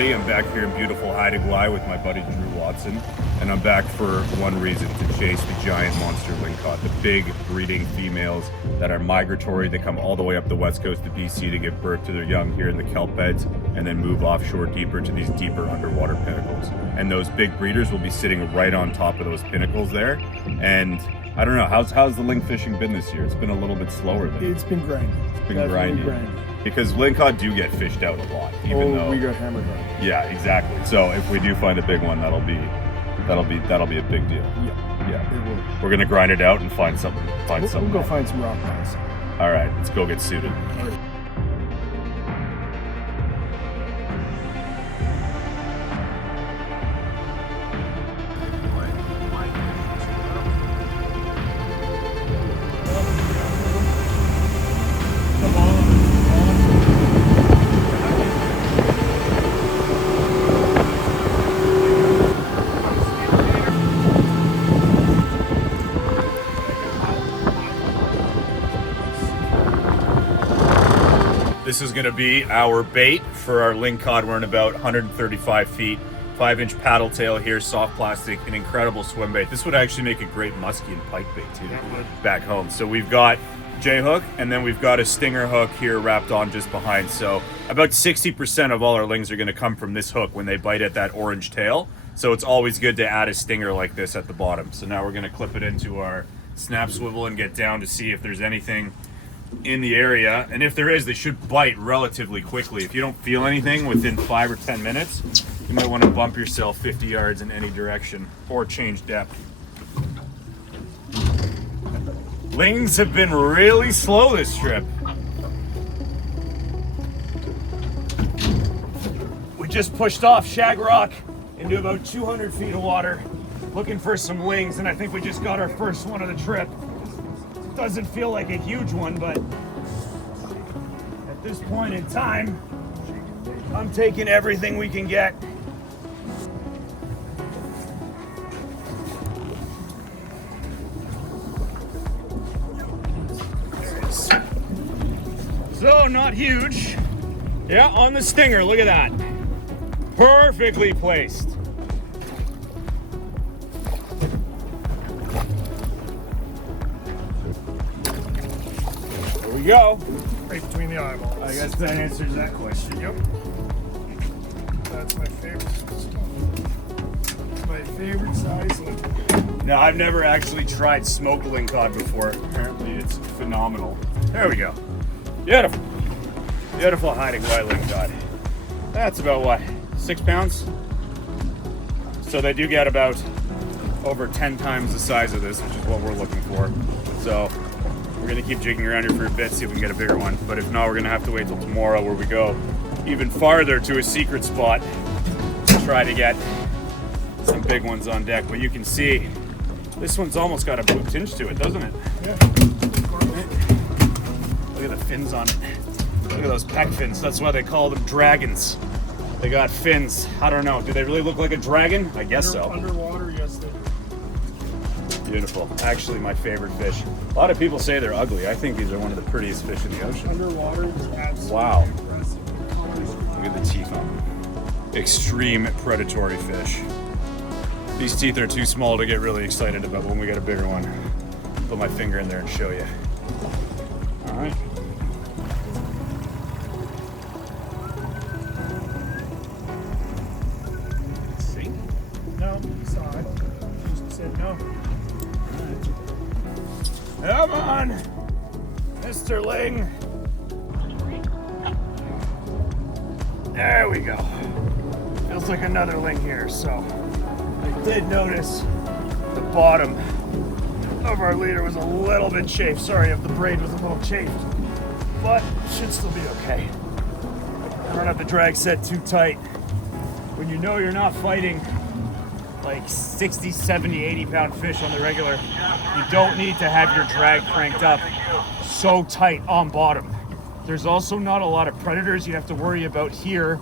everybody. I'm back here in beautiful Haida Gwaii with my buddy Drew Watson, and I'm back for one reason: to chase the giant monster lingcod, the big breeding females that are migratory. They come all the way up the west coast of BC to give birth to their young here in the kelp beds, and then move offshore deeper to these deeper underwater pinnacles. And those big breeders will be sitting right on top of those pinnacles there. And I don't know, how's the ling fishing been this year? It's been a little bit slower than It's been grinding. It's been grinding. Because lingcod do get fished out a lot, even though we got hammered on. Yeah, exactly. So if we do find a big one, that'll be a big deal. Yeah. It will. We're gonna grind it out and find something. We'll go find some rock piles. All right, let's go get suited. All right. This is gonna be our bait for our lingcod. We're in about 135 feet, 5-inch paddle tail here, soft plastic, an incredible swim bait. This would actually make a great muskie and pike bait too, back home. So we've got J-hook, and then we've got a stinger hook here wrapped on just behind. So about 60% of all our lings are gonna come from this hook when they bite at that orange tail. So it's always good to add a stinger like this at the bottom. So now we're gonna clip it into our snap swivel and get down to see if there's anything in the area, and if there is, they should bite relatively quickly. If you don't feel anything within 5 or 10 minutes, you might want to bump yourself 50 yards in any direction or change depth. Lings have been really slow this trip. We just pushed off Shag Rock into about 200 feet of water looking for some lings, and I think we just got our first one of the trip. Doesn't feel like a huge one, but at this point in time, I'm taking everything we can get. So, not huge. Yeah, on the stinger, look at that. Perfectly placed. There we go. Right between the eyeballs. I guess that answers that question. Yep. That's my favorite stuff. My favorite size lingcod. Now, I've never actually tried smoked lingcod before. Apparently, it's phenomenal. There we go. Beautiful. Beautiful Haida Gwaii lingcod. That's about what, 6 pounds? So they do get about over 10 times the size of this, which is what we're looking for. So we're gonna keep jigging around here for a bit, see if we can get a bigger one. But if not, we're gonna have to wait till tomorrow, where we go even farther to a secret spot to try to get some big ones on deck. But you can see this one's almost got a blue tinge to it, doesn't it? Yeah. Look at the fins on it. Look at those pec fins. That's why they call them dragons. They got fins. I don't know. Do they really look like a dragon? I guess so. Underwater, yes, they do. Beautiful. Actually, my favorite fish. A lot of people say they're ugly. I think these are one of the prettiest fish in the ocean. Underwater is absolutely Wow. impressive. Look at the teeth on them. Extreme predatory fish. These teeth are too small to get really excited about. When we get a bigger one, put my finger in there and show you. All right. See? No, saw it. Just said no. Come on, Mr. Ling. There we go. Feels like another ling here. So I did notice the bottom of our leader was a little bit chafed. Sorry if the braid was a little chafed, but should still be okay. I don't have the drag set too tight. When you know you're not fighting like 60, 70, 80 pound fish on the regular, you don't need to have your drag cranked up so tight on bottom. There's also not a lot of predators you have to worry about here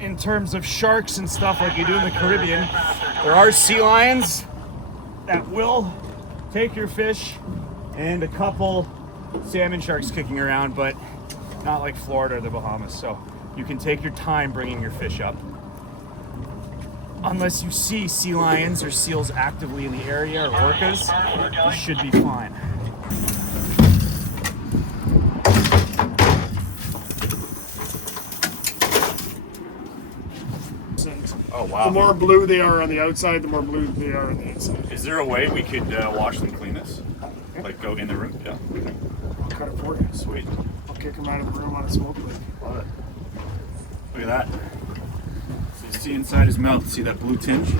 in terms of sharks and stuff like you do in the Caribbean. There are sea lions that will take your fish and a couple salmon sharks kicking around, but not like Florida or the Bahamas. So You can take your time bringing your fish up. Unless you see sea lions or seals actively in the area or orcas, you should be fine. Oh wow. The more blue they are on the outside, the more blue they are on the inside. Is there a way we could wash them, clean this? Like go in the room? Yeah. I'll cut it for you. Sweet. I'll kick them out of the room on a smoke break. Love it. Look at that. So you see inside his mouth, see that blue tinge?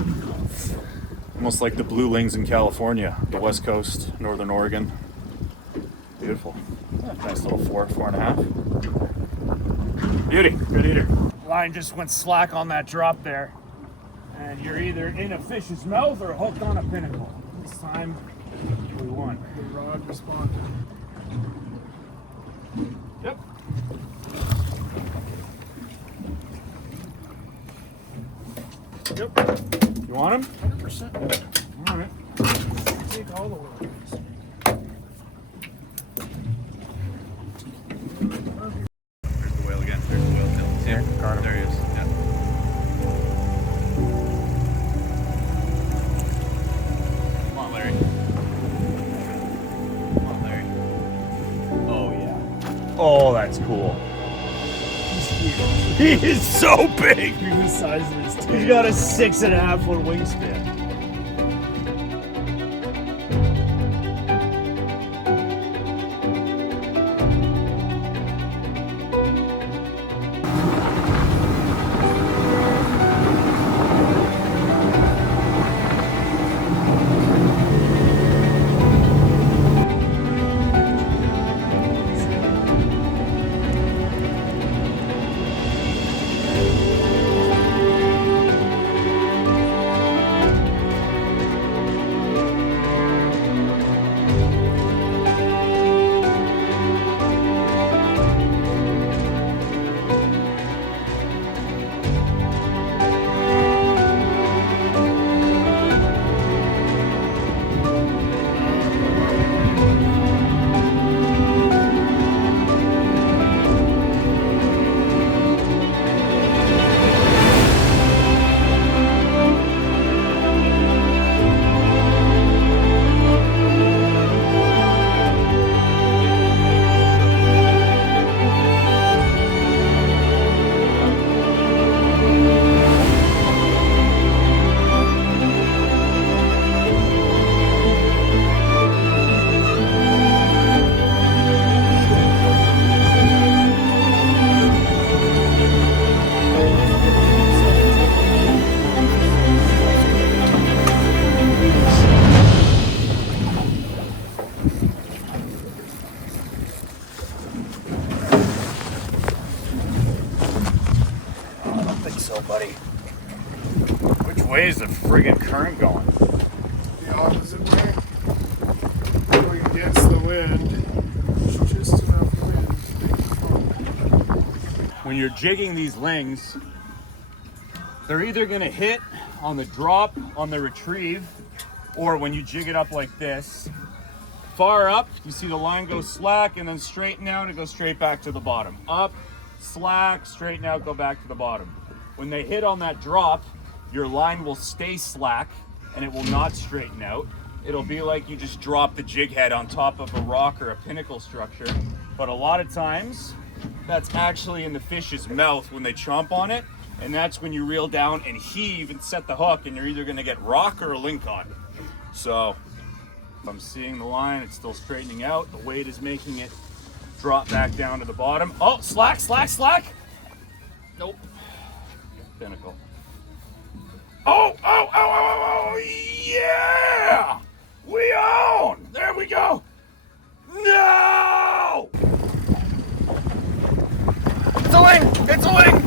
Almost like the blue lings in California, the West Coast, Northern Oregon. Beautiful. Yeah, nice little 4.5. Beauty. Good eater. Line just went slack on that drop there. And you're either in a fish's mouth or hooked on a pinnacle. This time, we won. The rod responded. Yep. Yep. You want him? 100%. All right. Take all the work. There's the whale again. There's the whale tail. See There, got him. There he is. Yeah. Come on, Larry. Come on, Larry. Oh, yeah. Oh, that's cool. He's huge. He is so big. Look at the size of his tail. He's got a 6.5 foot wingspan. Buddy. Which way is the friggin' current going? The opposite way. Going against the wind. Just enough wind. When you're jigging these lings, they're either gonna hit on the drop, on the retrieve, or when you jig it up like this, far up, you see the line go slack and then straighten out and go straight back to the bottom. Up, slack, straighten out, go back to the bottom. When they hit on that drop, your line will stay slack and it will not straighten out. It'll be like you just drop the jig head on top of a rock or a pinnacle structure. But a lot of times, that's actually in the fish's mouth when they chomp on it. And that's when you reel down and heave and set the hook, and you're either gonna get rock or a link on. So, if I'm seeing the line, it's still straightening out. The weight is making it drop back down to the bottom. Oh, slack, slack, slack. Nope. Pinnacle. Oh, oh, oh, oh, oh, yeah! We own! There we go! No! It's a ling! It's a ling!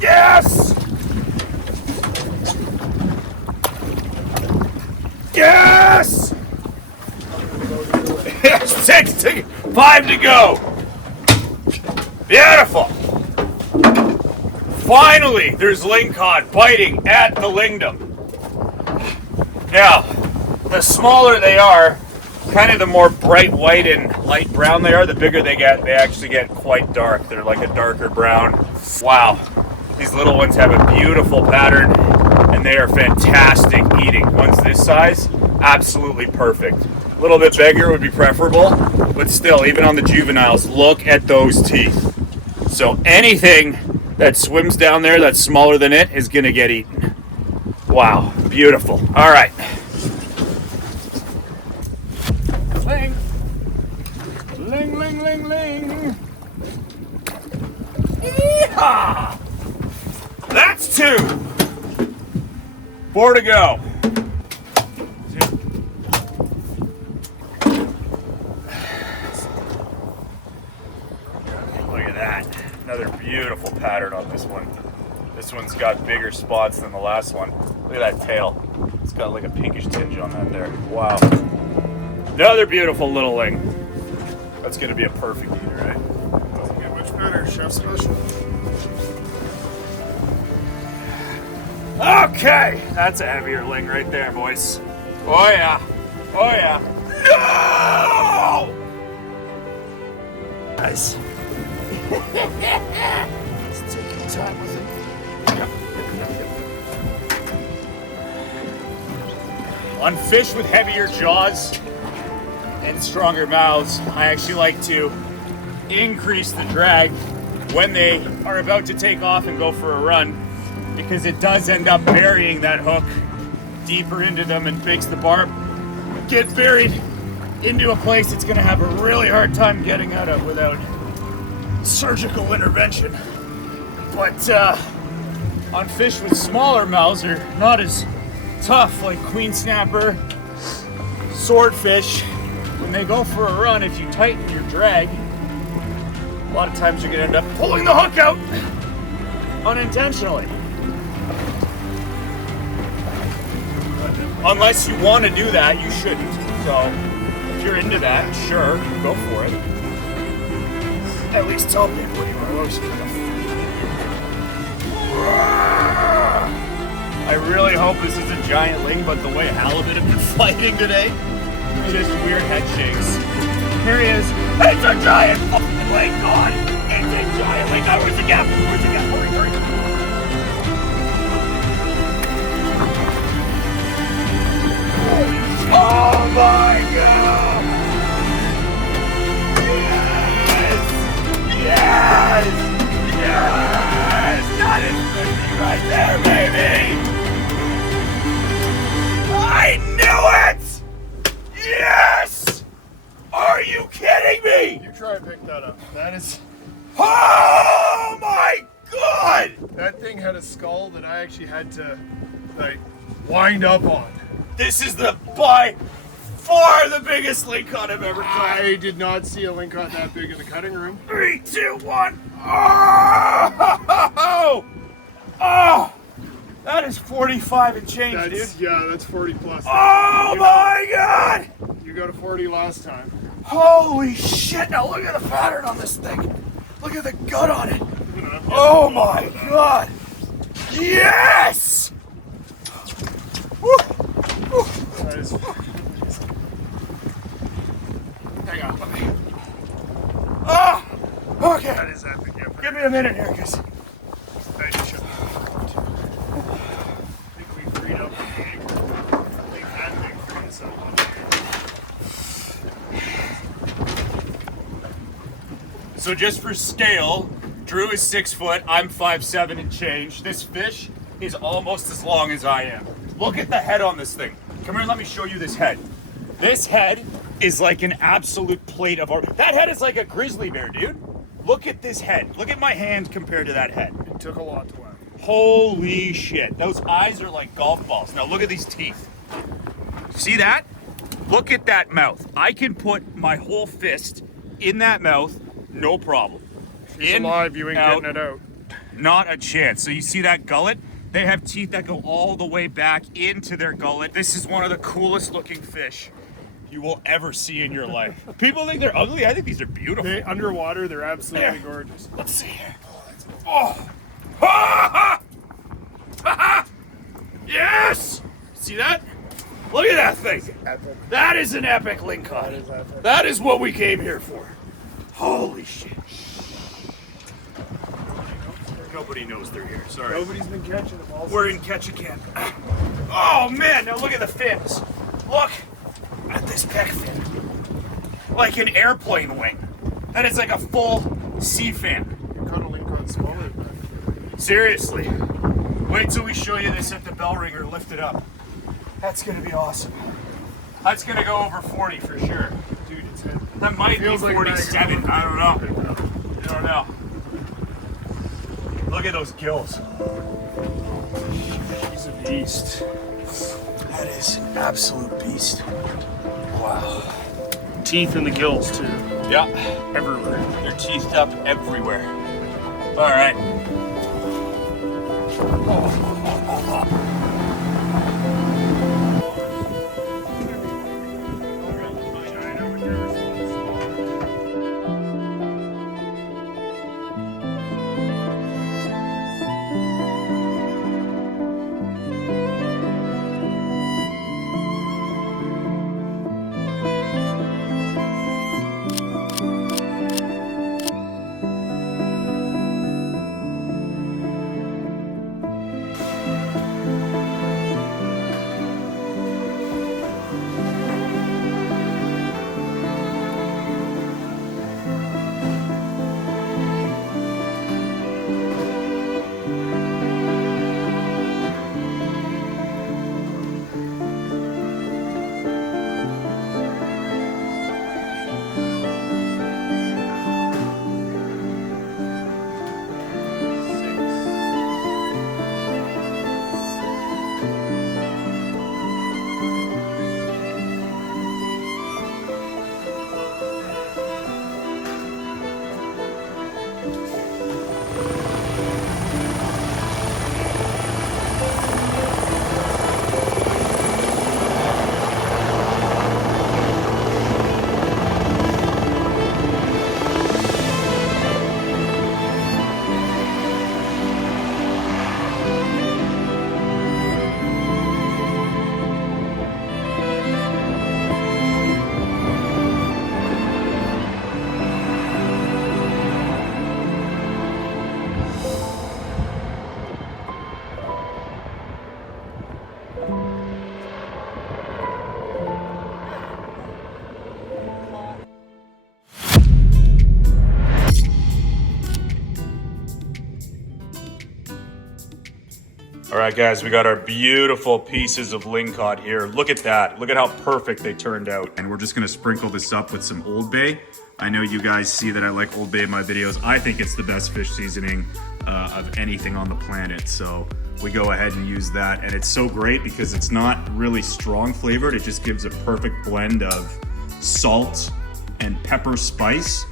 Yes! Yes! 5 to go! Beautiful! Finally, there's lingcod biting at the lingdom. Now, the smaller they are, kind of the more bright white and light brown they are, the bigger they get. They actually get quite dark. They're like a darker brown. Wow. These little ones have a beautiful pattern and they are fantastic eating. Ones this size, absolutely perfect. A little bit bigger would be preferable, but still, even on the juveniles, look at those teeth. So anything that swims down there that's smaller than it is gonna get eaten. Wow, beautiful. All right. Ling. Ling, ling, ling, ling. Yeehaw! That's 2. 4 to go. Look at that. Another beautiful pattern on this one. This one's got bigger spots than the last one. Look at that tail. It's got like a pinkish tinge on that there. Wow. Another beautiful little ling. That's gonna be a perfect eater, right? Doesn't get much better, chef special. Okay, that's a heavier ling right there, boys. Oh yeah. Oh yeah. No! Nice. Let's take your time with it. On fish with heavier jaws and stronger mouths, I actually like to increase the drag when they are about to take off and go for a run, because it does end up burying that hook deeper into them and makes the barb get buried into a place it's going to have a really hard time getting out of without surgical intervention. But on fish with smaller mouths, they're not as tough, like queen snapper, swordfish. When they go for a run, if you tighten your drag, a lot of times you're going to end up pulling the hook out unintentionally. Unless you want to do that, you shouldn't. So if you're into that, sure, go for it. At least tell people what you are. I really hope this is a giant ling, but the way halibut have been fighting today, just weird head shakes. Here he is. It's a giant fucking ling, God! It's a giant ling. Oh, where's the gap? Where's the gap? Hurry, hurry. Oh my God! Yes! Yes! Yes! That is 50 right there, baby! I knew it! Yes! Are you kidding me? You try and pick that up. That is. Oh my God! That thing had a skull that I actually had to, like, wind up on. This is by far the biggest lingcod I've ever caught. I did not see a lingcod that big in the cutting room. 3, 2, 1. Oh! Oh! That is 45 and change, dude. Yeah, that's 40 plus. Oh my God! You got a 40 last time. Holy shit! Now look at the pattern on this thing. Look at the gut on it. Oh my God! Yes! Woo! Woo! That is. Hang on, let me. Ah! Okay. That is epic. Yeah, Give me a minute here, guys. thank you, Chef. I think we freed up the anchor. I think that thing freed us up on the anchor. So just for scale, Drew is 6 foot, I'm 5'7" and change. This fish is almost as long as I am. Look at the head on this thing. Come here, let me show you this head. This head is like an absolute plate of art. That head is like a grizzly bear, dude. Look at this head. Look at my hand compared to that head. It took a lot to win. Holy shit. Those eyes are like golf balls. Now look at these teeth. See that? Look at that mouth. I can put my whole fist in that mouth, no problem. He's alive, you ain't out, getting it out. Not a chance. So you see that gullet? They have teeth that go all the way back into their gullet. This is one of the coolest looking fish you will ever see in your life. People think they're ugly. I think these are beautiful. They underwater, they're absolutely There. gorgeous. Let's see here. Oh! Ha ha! Ha ha! Yes! See that? Look at that thing. Epic. That is an epic lingcod. That is epic. That is what we came here for. Holy shit. Nobody knows they're here. Sorry. Nobody's been catching them all. We're in Ketchikan. Oh man, now look at the fins. Look at this peck fin. Like an airplane wing. And it's like a full sea fin. You caught a lingcod smaller, but Seriously. Wait till we show you this at the bell ringer. Lift it up. That's gonna be awesome. That's gonna go over 40 for sure. dude, it's heavy. That might be Feels like a bag of 47. I don't know. know. I don't know. Look at those gills. He's a beast. That is an absolute beast. Wow. Teeth in the gills too. Yeah. Everywhere. They're teethed up everywhere. All right. All right, guys, we got our beautiful pieces of lingcod here. Look at that. Look at how perfect they turned out. And we're just gonna sprinkle this up with some Old Bay. I know you guys see that I like Old Bay in my videos. I think it's the best fish seasoning of anything on the planet. So we go ahead and use that. And it's so great because it's not really strong flavored. It just gives a perfect blend of salt and pepper spice.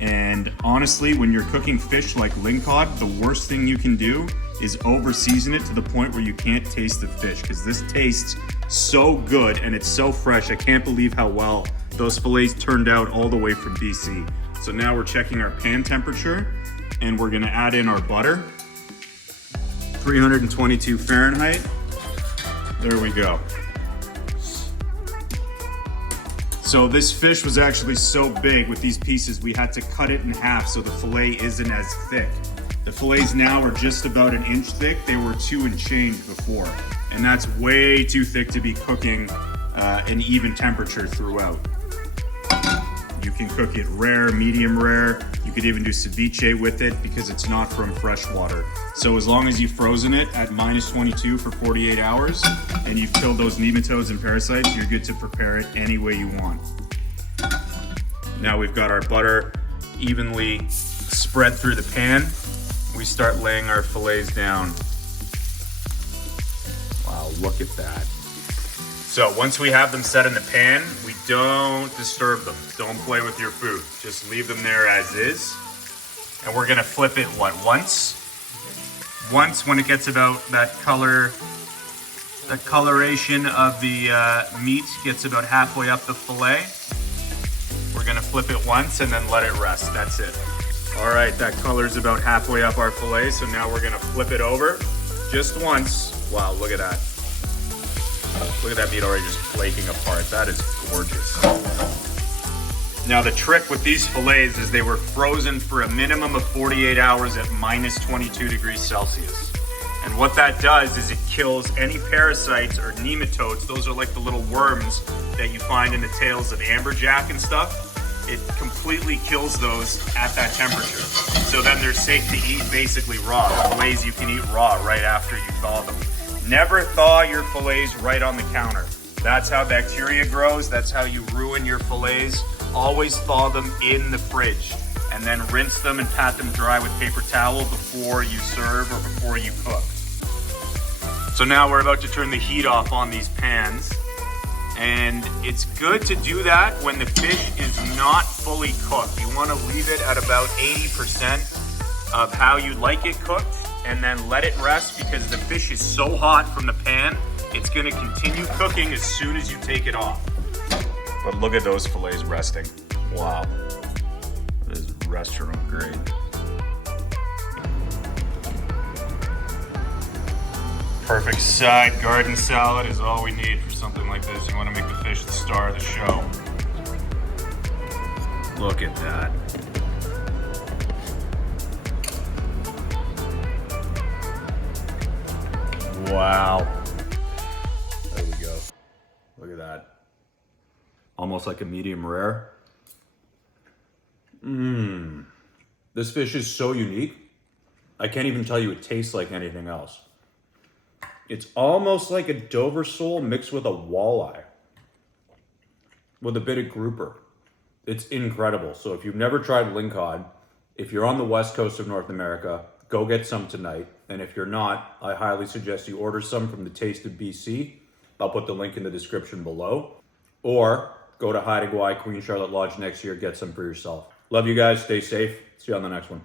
And honestly, when you're cooking fish like lingcod, the worst thing you can do is over season it to the point where you can't taste the fish, because this tastes so good and it's so fresh. I can't believe how well those fillets turned out all the way from BC. So now we're checking our pan temperature and we're gonna add in our butter. 322 Fahrenheit. There we go. So this fish was actually so big with these pieces, we had to cut it in half so the fillet isn't as thick. The fillets now are just about an inch thick. They were 2 and change before. And that's way too thick to be cooking an even temperature throughout. You can cook it rare, medium rare. You could even do ceviche with it because it's not from fresh water. So as long as you've frozen it at -22 for 48 hours and you've killed those nematodes and parasites, you're good to prepare it any way you want. Now we've got our butter evenly spread through the pan. We start laying our fillets down. Wow, look at that. So once we have them set in the pan, we don't disturb them. Don't play with your food. Just leave them there as is. And we're gonna flip it, once? Once when it gets about that color, the coloration of the meat gets about halfway up the fillet. We're gonna flip it once and then let it rest, that's it. All right, that color's about halfway up our fillet, so now we're gonna flip it over just once. Wow, look at that. Look at that meat already just flaking apart. That is gorgeous. Now the trick with these fillets is they were frozen for a minimum of 48 hours at minus 22 degrees Celsius. And what that does is it kills any parasites or nematodes. Those are like the little worms that you find in the tails of amberjack and stuff. It completely kills those at that temperature. So then they're safe to eat basically raw. There are ways you can eat raw right after you thaw them. Never thaw your fillets right on the counter. That's how bacteria grows. That's how you ruin your fillets. Always thaw them in the fridge and then rinse them and pat them dry with paper towel before you serve or before you cook. So now we're about to turn the heat off on these pans. And it's good to do that when the fish is not fully cooked. You want to leave it at about 80% of how you like it cooked and then let it rest because the fish is so hot from the pan, it's going to continue cooking as soon as you take it off. But look at those fillets resting. Wow. This is restaurant grade. Perfect side garden salad is all we need for something like this. You want to make the fish the star of the show. Look at that. Wow. There we go. Look at that. Almost like a medium rare. This fish is so unique. I can't even tell you it tastes like anything else. It's almost like a Dover sole mixed with a walleye with a bit of grouper. It's incredible. So if you've never tried lingcod, if you're on the west coast of North America, go get some tonight. And if you're not, I highly suggest you order some from the Taste of BC. I'll put the link in the description below. Or go to Haida Gwaii, Queen Charlotte Lodge next year, get some for yourself. Love you guys. Stay safe. See you on the next one.